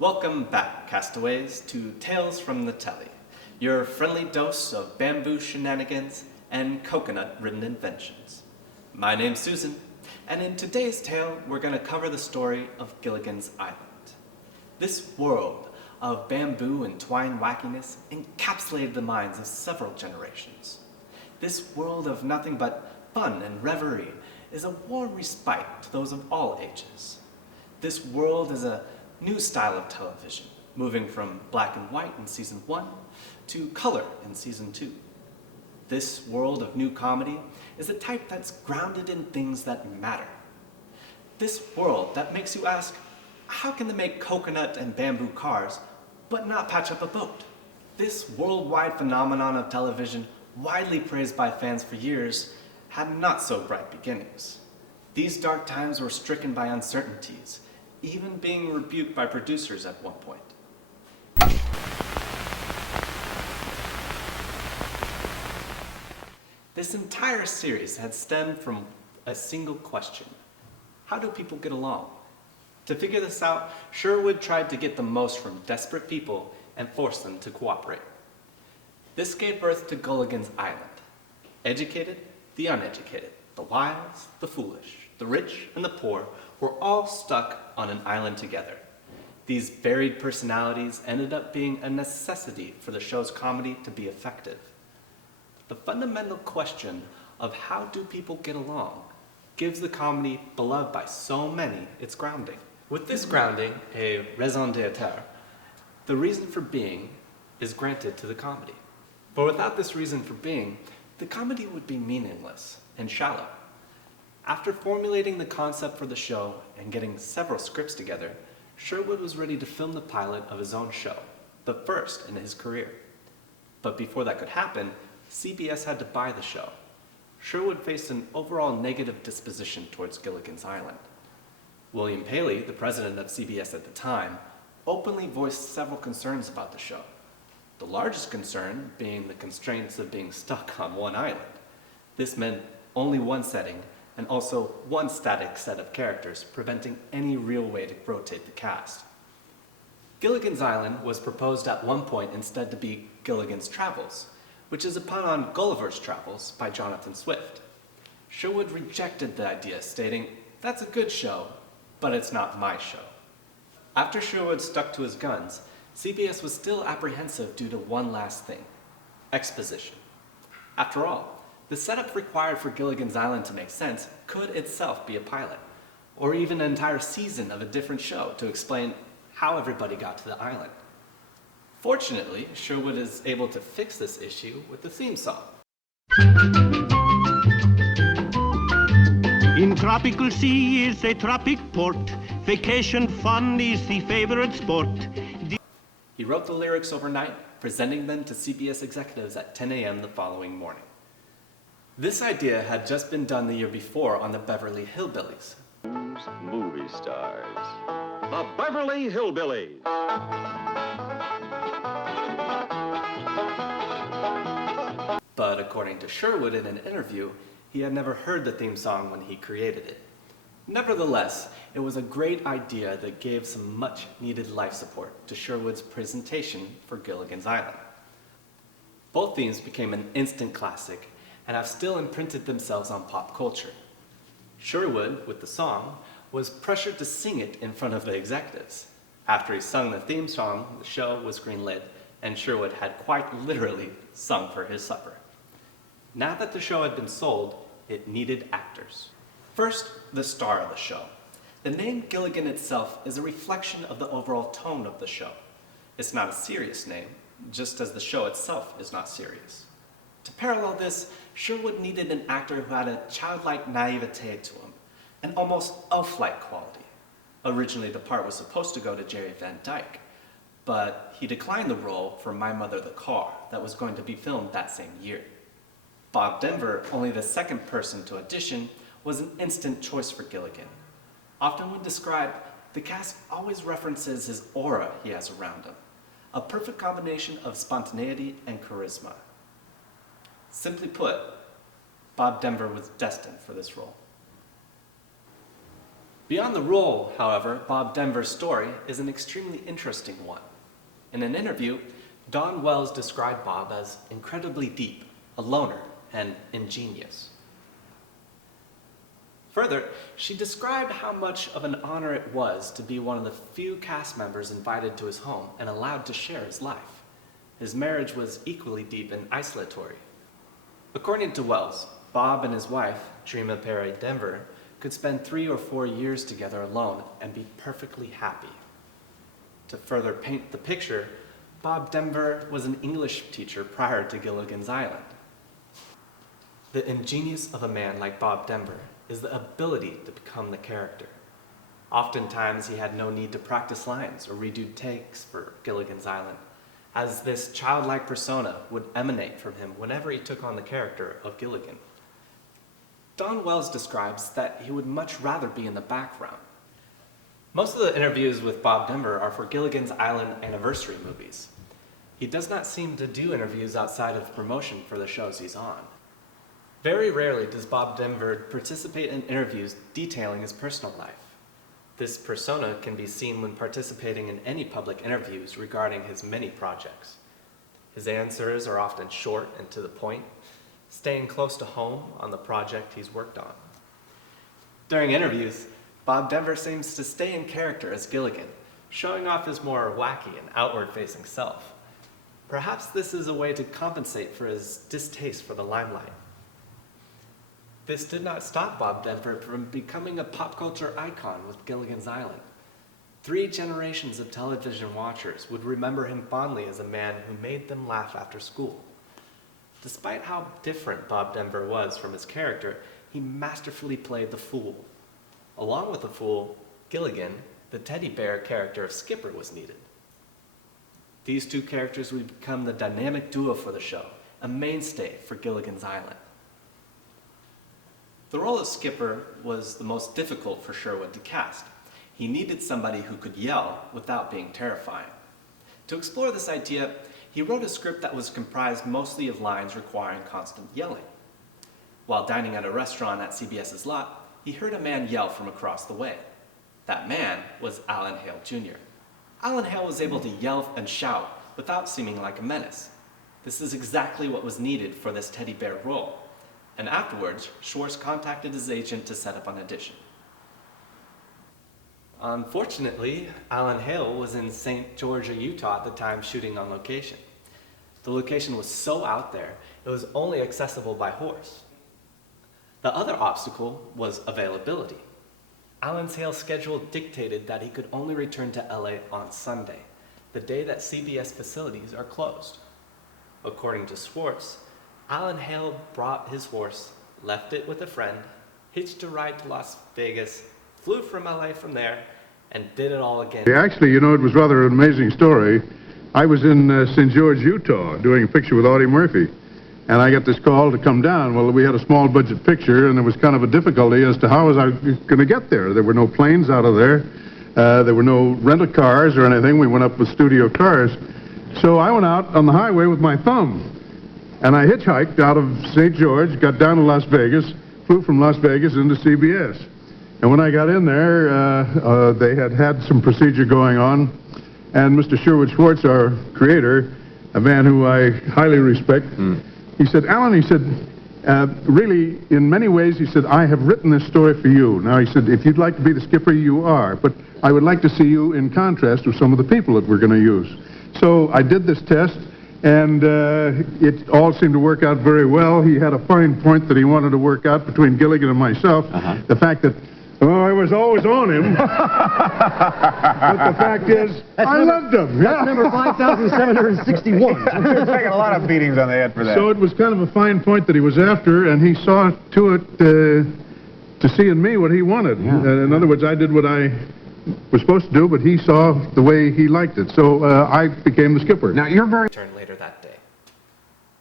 Welcome back, castaways, to Tales from the Telly, your friendly dose of bamboo shenanigans and coconut-ridden inventions. My name's Susan, and in today's tale, we're going to cover the story of Gilligan's Island. This world of bamboo and twine wackiness encapsulated the minds of several generations. This world of nothing but fun and revelry is a warm respite to those of all ages. This world is a new style of television, moving from black and white in season 1 to color in season 2. This world of new comedy is a type that's grounded in things that matter. This world that makes you ask, how can they make coconut and bamboo cars but not patch up a boat? This worldwide phenomenon of television, widely praised by fans for years, had not so bright beginnings. These dark times were stricken by uncertainties, even being rebuked by producers at one point. This entire series had stemmed from a single question. How do people get along? To figure this out, Sherwood tried to get the most from desperate people and force them to cooperate. This gave birth to Gilligan's Island. Educated, the uneducated, the wise, the foolish, the rich, and the poor were all stuck on an island together. These varied personalities ended up being a necessity for the show's comedy to be effective. The fundamental question of how do people get along gives the comedy beloved by so many its grounding. With this grounding, a raison d'être, the reason for being is granted to the comedy. For without this reason for being, the comedy would be meaningless and shallow. After formulating the concept for the show and getting several scripts together, Sherwood was ready to film the pilot of his own show, the first in his career. But before that could happen, CBS had to buy the show. Sherwood faced an overall negative disposition towards Gilligan's Island. William Paley, the president of CBS at the time, openly voiced several concerns about the show. The largest concern being the constraints of being stuck on one island. This meant only one setting and also one static set of characters, preventing any real way to rotate the cast. Gilligan's Island was proposed at one point instead to be Gilligan's Travels, which is a pun on Gulliver's Travels by Jonathan Swift. Sherwood rejected the idea, stating, "That's a good show, but it's not my show." After Sherwood stuck to his guns, CBS was still apprehensive due to one last thing: exposition. After all, the setup required for Gilligan's Island to make sense could itself be a pilot, or even an entire season of a different show to explain how everybody got to the island. Fortunately, Sherwood is able to fix this issue with the theme song. In tropical sea is a tropic port. Vacation fun is the favorite sport. He wrote the lyrics overnight, presenting them to CBS executives at 10 a.m. the following morning. This idea had just been done the year before on the Beverly Hillbillies. Movie stars. The Beverly Hillbillies. But according to Sherwood in an interview, he had never heard the theme song when he created it. Nevertheless, it was a great idea that gave some much-needed life support to Sherwood's presentation for Gilligan's Island. Both themes became an instant classic and have still imprinted themselves on pop culture. Sherwood, with the song, was pressured to sing it in front of the executives. After he sung the theme song, the show was greenlit, and Sherwood had quite literally sung for his supper. Now that the show had been sold, it needed actors. First, the star of the show. The name Gilligan itself is a reflection of the overall tone of the show. It's not a serious name, just as the show itself is not serious. To parallel this, Sherwood needed an actor who had a childlike naivete to him, an almost elf-like quality. Originally, the part was supposed to go to Jerry Van Dyke, but he declined the role for My Mother the Car that was going to be filmed that same year. Bob Denver, only the second person to audition, was an instant choice for Gilligan. Often when described, the cast always references his aura he has around him, a perfect combination of spontaneity and charisma. Simply put, Bob Denver was destined for this role. Beyond the role, however, Bob Denver's story is an extremely interesting one. In an interview, Dawn Wells described Bob as incredibly deep, a loner, and ingenious. Further, she described how much of an honor it was to be one of the few cast members invited to his home and allowed to share his life. His marriage was equally deep and isolatory. According to Wells, Bob and his wife, Dreama Perry Denver, could spend 3 or 4 years together alone and be perfectly happy. To further paint the picture, Bob Denver was an English teacher prior to Gilligan's Island. The ingenious of a man like Bob Denver is the ability to become the character. Oftentimes, he had no need to practice lines or redo takes for Gilligan's Island, as this childlike persona would emanate from him whenever he took on the character of Gilligan. Dawn Wells describes that he would much rather be in the background. Most of the interviews with Bob Denver are for Gilligan's Island anniversary movies. He does not seem to do interviews outside of promotion for the shows he's on. Very rarely does Bob Denver participate in interviews detailing his personal life. This persona can be seen when participating in any public interviews regarding his many projects. His answers are often short and to the point, staying close to home on the project he's worked on. During interviews, Bob Denver seems to stay in character as Gilligan, showing off his more wacky and outward-facing self. Perhaps this is a way to compensate for his distaste for the limelight. This did not stop Bob Denver from becoming a pop culture icon with Gilligan's Island. 3 generations of television watchers would remember him fondly as a man who made them laugh after school. Despite how different Bob Denver was from his character, he masterfully played the fool. Along with the fool, Gilligan, the teddy bear character of Skipper, was needed. These 2 characters would become the dynamic duo for the show, a mainstay for Gilligan's Island. The role of Skipper was the most difficult for Sherwood to cast. He needed somebody who could yell without being terrifying. To explore this idea, he wrote a script that was comprised mostly of lines requiring constant yelling. While dining at a restaurant at CBS's lot, he heard a man yell from across the way. That man was Alan Hale Jr. Alan Hale was able to yell and shout without seeming like a menace. This is exactly what was needed for this teddy bear role. And afterwards, Schwartz contacted his agent to set up an audition. Unfortunately, Alan Hale was in St. George, Utah at the time shooting on location. The location was so out there, it was only accessible by horse. The other obstacle was availability. Alan Hale's schedule dictated that he could only return to LA on Sunday, the day that CBS facilities are closed. According to Schwartz, Alan Hale brought his horse, left it with a friend, hitched a ride to Las Vegas, flew from LA from there, and did it all again. Actually, it was rather an amazing story. I was in St. George, Utah, doing a picture with Audie Murphy, and I got this call to come down. Well, we had a small budget picture, and there was kind of a difficulty as to how was I going to get there. There were no planes out of there. There were no rental cars or anything. We went up with studio cars. So I went out on the highway with my thumb, and I hitchhiked out of St. George, got down to Las Vegas, flew from Las Vegas into CBS. And when I got in there, they had some procedure going on, and Mr. Sherwood Schwartz, our creator, a man who I highly respect, he said, Alan, he said, really, in many ways, he said, I have written this story for you. Now, he said, if you'd like to be the skipper, you are, but I would like to see you in contrast with some of the people that we're going to use. So I did this test, and it all seemed to work out very well. He had a fine point that he wanted to work out between Gilligan and myself, the fact that I was always on him. But the fact is, I loved him. That's number 5,761. You're taking a lot of beatings on the head for that. So it was kind of a fine point that he was after, and he saw to it to see in me what he wanted. In other words, I did what I was supposed to do, but he saw the way he liked it. So I became the skipper. Now, you're very... Returned later that day.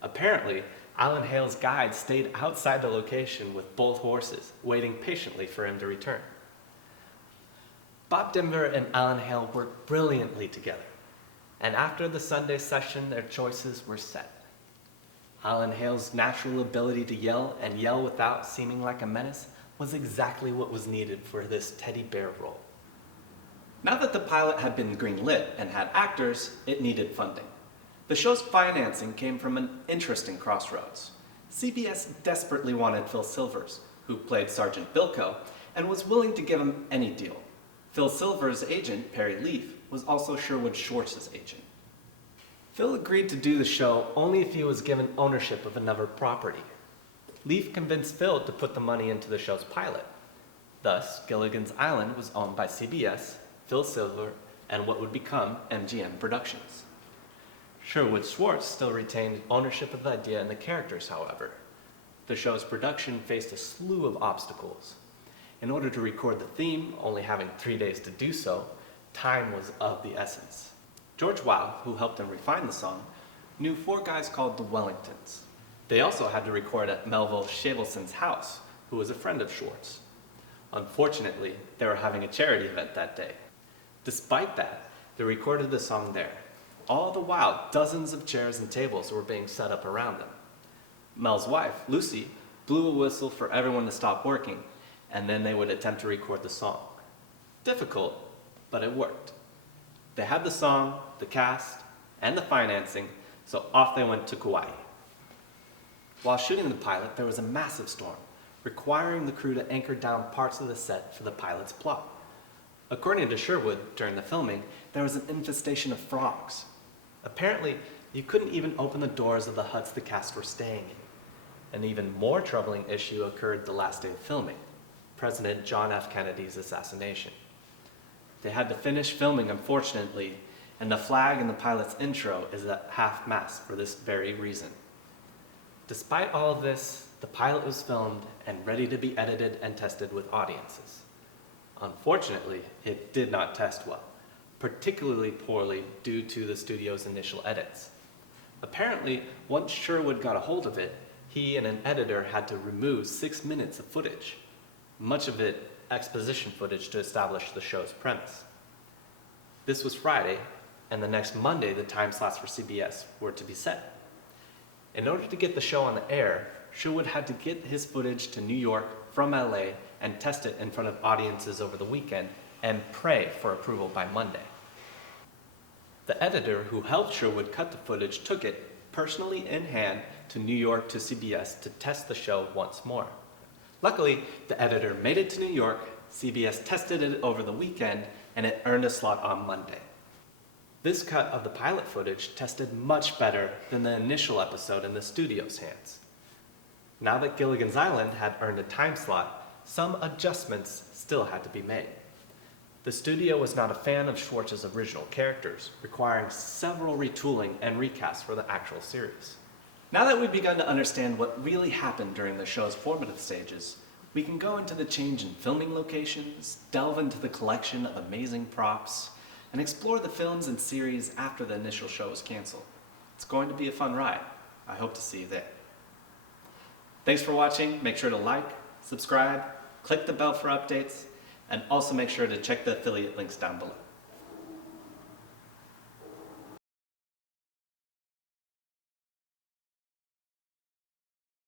Apparently, Alan Hale's guide stayed outside the location with both horses, waiting patiently for him to return. Bob Denver and Alan Hale worked brilliantly together, and after the Sunday session, their choices were set. Alan Hale's natural ability to yell and yell without seeming like a menace was exactly what was needed for this teddy bear role. Now that the pilot had been greenlit and had actors, it needed funding. The show's financing came from an interesting crossroads. CBS desperately wanted Phil Silvers, who played Sergeant Bilko, and was willing to give him any deal. Phil Silvers' agent, Perry Leaf, was also Sherwood Schwartz's agent. Phil agreed to do the show only if he was given ownership of another property. Leaf convinced Phil to put the money into the show's pilot. Thus, Gilligan's Island was owned by CBS, Phil Silver, and what would become MGM Productions. Sherwood Schwartz still retained ownership of the idea and the characters, however. The show's production faced a slew of obstacles. In order to record the theme, only having 3 days to do so, time was of the essence. George Weil, who helped him refine the song, knew 4 guys called the Wellingtons. They also had to record at Melville Shavelson's house, who was a friend of Schwartz. Unfortunately, they were having a charity event that day. Despite that, they recorded the song there. All the while, dozens of chairs and tables were being set up around them. Mel's wife, Lucy, blew a whistle for everyone to stop working, and then they would attempt to record the song. Difficult, but it worked. They had the song, the cast, and the financing, so off they went to Kauai. While shooting the pilot, there was a massive storm, requiring the crew to anchor down parts of the set for the pilot's plot. According to Sherwood, during the filming, there was an infestation of frogs. Apparently, you couldn't even open the doors of the huts the cast were staying in. An even more troubling issue occurred the last day of filming, President John F. Kennedy's assassination. They had to finish filming, unfortunately, and the flag in the pilot's intro is at half-mast for this very reason. Despite all of this, the pilot was filmed and ready to be edited and tested with audiences. Unfortunately, it did not test well, particularly poorly due to the studio's initial edits. Apparently, once Sherwood got a hold of it, he and an editor had to remove 6 minutes of footage, much of it exposition footage to establish the show's premise. This was Friday, and the next Monday the time slots for CBS were to be set. In order to get the show on the air, Sherwood had to get his footage to New York from LA and test it in front of audiences over the weekend and pray for approval by Monday. The editor who helped Sherwood cut the footage took it personally in hand to New York to CBS to test the show once more. Luckily, the editor made it to New York, CBS tested it over the weekend, and it earned a slot on Monday. This cut of the pilot footage tested much better than the initial episode in the studio's hands. Now that Gilligan's Island had earned a time slot, some adjustments still had to be made. The studio was not a fan of Schwartz's original characters, requiring several retooling and recasts for the actual series. Now that we've begun to understand what really happened during the show's formative stages, we can go into the change in filming locations, delve into the collection of amazing props, and explore the films and series after the initial show was canceled. It's going to be a fun ride. I hope to see you there. Thanks for watching. Make sure to like, subscribe, click the bell for updates, and also make sure to check the affiliate links down below.